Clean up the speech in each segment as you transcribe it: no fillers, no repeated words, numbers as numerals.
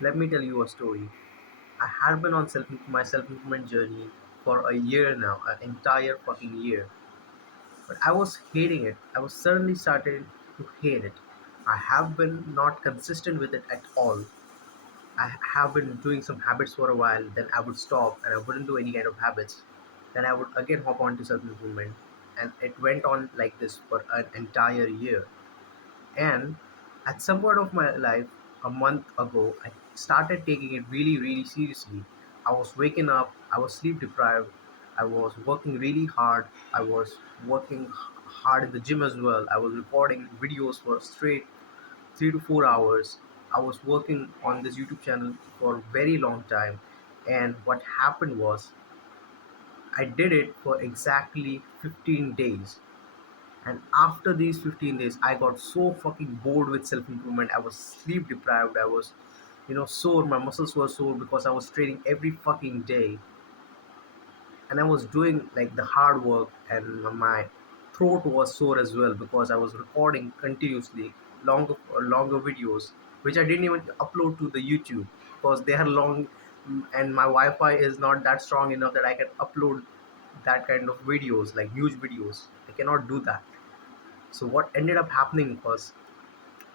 Let me tell you a story. I had been on my self improvement journey for a year now, an entire fucking year. But I was hating it. I was suddenly starting to hate it. I have been not consistent with it at all. I have been doing some habits for a while, then I would stop and I wouldn't do any kind of habits. Then I would again hop on to self improvement. And it went on like this for an entire year. And at some point of my life, a month ago, I started taking it really, really seriously. I was waking up, I was sleep deprived, I was working really hard, I was working hard in the gym as well. I was recording videos for straight 3 to 4 hours. I was working on this YouTube channel for a very long time. And what happened was, I did it for exactly 15 days. And after these 15 days, I got so fucking bored with self improvement. I was sleep deprived. I was, sore. My muscles were sore because I was training every fucking day. And I was doing like the hard work, and my throat was sore as well because I was recording continuously longer videos, which I didn't even upload to the YouTube because they are long, and my Wi-Fi is not that strong enough that I can upload that kind of videos, like huge videos. I cannot do that. So what ended up happening was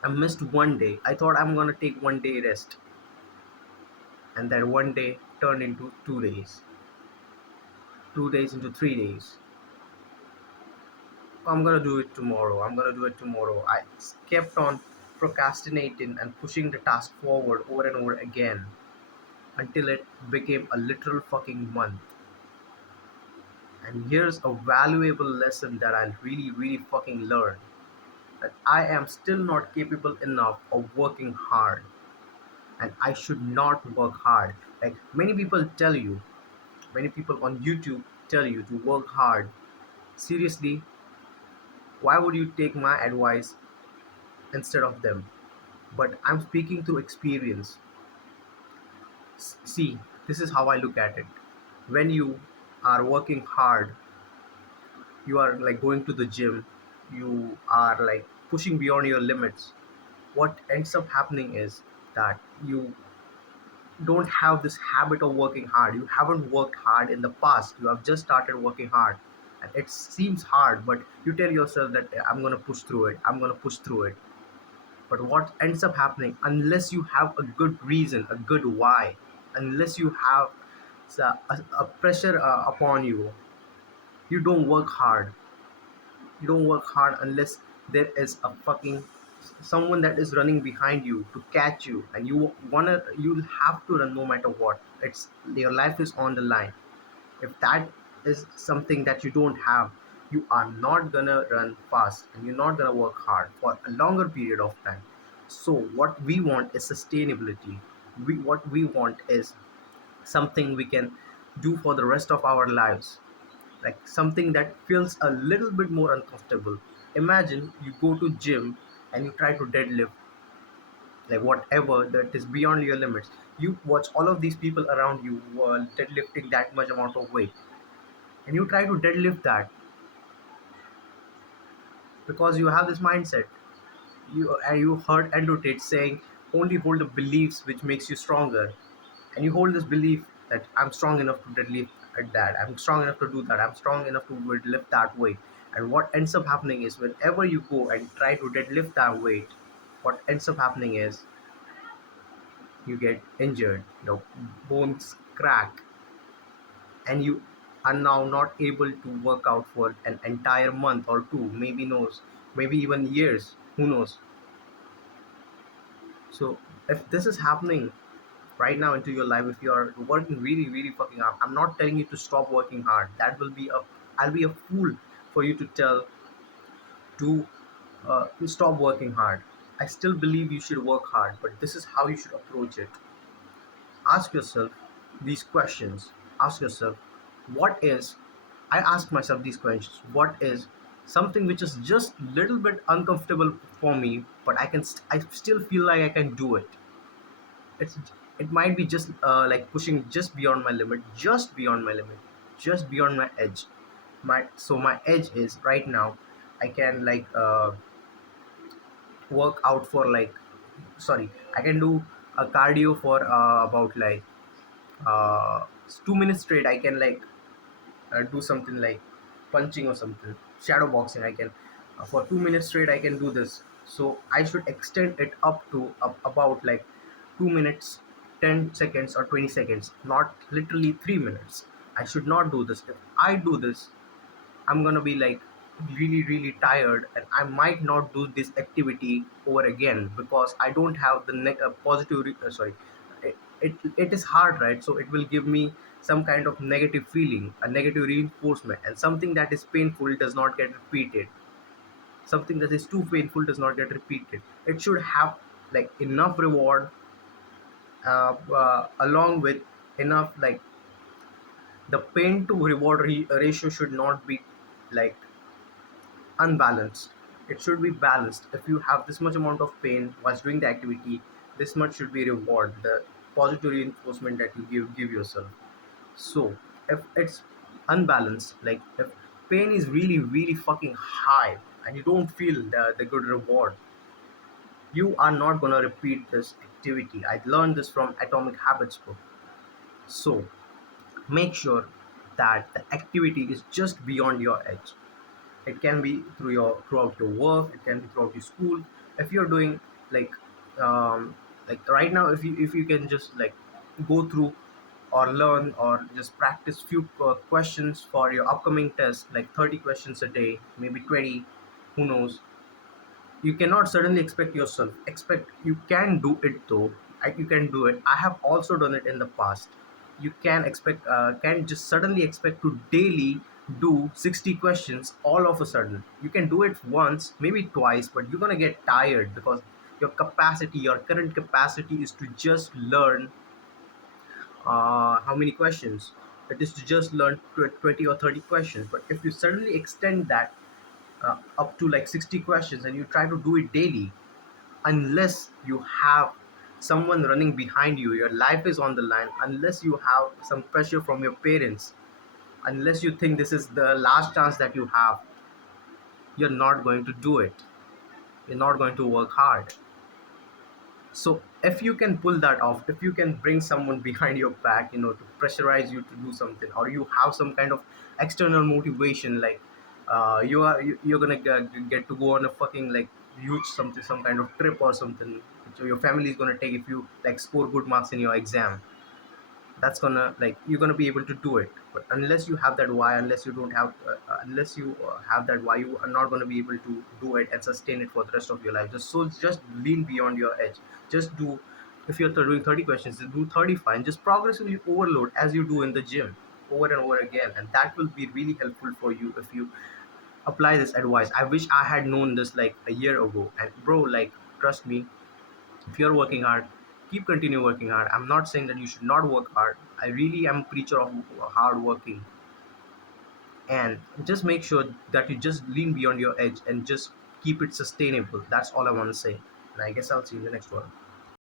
I missed one day. I thought I'm gonna take one day rest, and that one day turned into 2 days, 2 days into 3 days. I'm gonna do it tomorrow. I'm gonna do it tomorrow. I kept on procrastinating and pushing the task forward over and over again until it became a literal fucking month. And here's a valuable lesson that I really, really fucking learned, that I am still not capable enough of working hard, and I should not work hard. Like many people on YouTube tell you to work hard. Seriously, why would you take my advice instead of them? But I'm speaking through experience. See, this is how I look at it. When you are working hard, you are like going to the gym, you are like pushing beyond your limits. What ends up happening is that you don't have this habit of working hard. You haven't worked hard in the past. You have just started working hard. And it seems hard, but you tell yourself that I'm going to push through it. I'm going to push through it. But what ends up happening, unless you have a good reason, a good why, unless you have a pressure upon you, you don't work hard. You don't work hard unless there is a fucking someone that is running behind you to catch you, and you'll have to run no matter what. It's your life is on the line. If that is something that you don't have, you are not gonna run fast and you're not gonna work hard for a longer period of time. So what we want is sustainability. What we want is something we can do for the rest of our lives, like something that feels a little bit more uncomfortable. Imagine you go to gym and you try to deadlift, like whatever that is beyond your limits. You watch all of these people around you who are deadlifting that much amount of weight, and you try to deadlift that because you have this mindset. You heard Andrew Tate saying, only hold the beliefs which makes you stronger. And you hold this belief that I'm strong enough to deadlift at that, I'm strong enough to do that, I'm strong enough to lift that weight. And what ends up happening is, whenever you go and try to deadlift that weight, what ends up happening is you get injured, bones crack, and you are now not able to work out for an entire month or two, maybe even years, who knows. So if this is happening right now into your life, if you are working really, really fucking hard, I'm not telling you to stop working hard. I'll be a fool for you to tell to stop working hard. I still believe you should work hard, but this is how you should approach it. Ask yourself these questions. Ask yourself, what is, I ask myself these questions. What is something which is just little bit uncomfortable for me, but I still feel like I can do it. it's it might be just like pushing just beyond my limit, just beyond my edge. My edge is right now, I can like work out for like, sorry, I can do a cardio for about like uh, 2 minutes straight. I can like do something like punching or something, shadow boxing. I can for 2 minutes straight I can do this. So I should extend it up to about like 2 minutes, 10 seconds or 20 seconds, not literally 3 minutes. I should not do this. If I do this, I'm gonna be like really really tired, and I might not do this activity over again because I don't have the positive sorry, it is hard, right? So it will give me some kind of negative feeling, a negative reinforcement, and something that is painful does not get repeated. Something that is too painful does not get repeated. It should have like enough reward, along with enough like the pain to reward ratio should not be like unbalanced. It should be balanced. If you have this much amount of pain whilst doing the activity, this much should be reward, the positive reinforcement that you give yourself. So if it's unbalanced, like if pain is really really fucking high and you don't feel the good reward, you are not gonna repeat this activity. I learned this from Atomic Habits book. So make sure that the activity is just beyond your edge. It can be throughout your work, it can be throughout your school. If you're doing like like right now, if you can just like go through or learn or just practice few questions for your upcoming test, like 30 questions a day, maybe 20, who knows. You cannot suddenly expect you can do it though. You can do it. I have also done it in the past. You can just suddenly expect to daily do 60 questions all of a sudden. You can do it once, maybe twice, but you're going to get tired because your current capacity is to just learn how many questions. It is to just learn 20 or 30 questions. But if you suddenly extend that up to like 60 questions and you try to do it daily, unless you have someone running behind you, your life is on the line, unless you have some pressure from your parents, unless you think this is the last chance that you have, you're not going to do it. You're not going to work hard. So if you can pull that off, if you can bring someone behind your back, to pressurize you to do something, or you have some kind of external motivation, like you're gonna get to go on a fucking like huge something, some kind of trip or something, which your family is gonna take if you like score good marks in your exam. That's gonna like you're gonna be able to do it. But unless you have that why, unless you have that why, you are not gonna be able to do it and sustain it for the rest of your life. Just lean beyond your edge. Just do. If you're doing 30 questions, then do 35 and just progressively overload as you do in the gym, over and over again, and that will be really helpful for you if you apply this advice. I wish I had known this like a year ago. And bro, like, trust me, if you're working hard, continue working hard. I'm not saying that you should not work hard. I really am a preacher of hard working. And just make sure that you just lean beyond your edge and just keep it sustainable. That's all I want to say. And I guess I'll see you in the next one.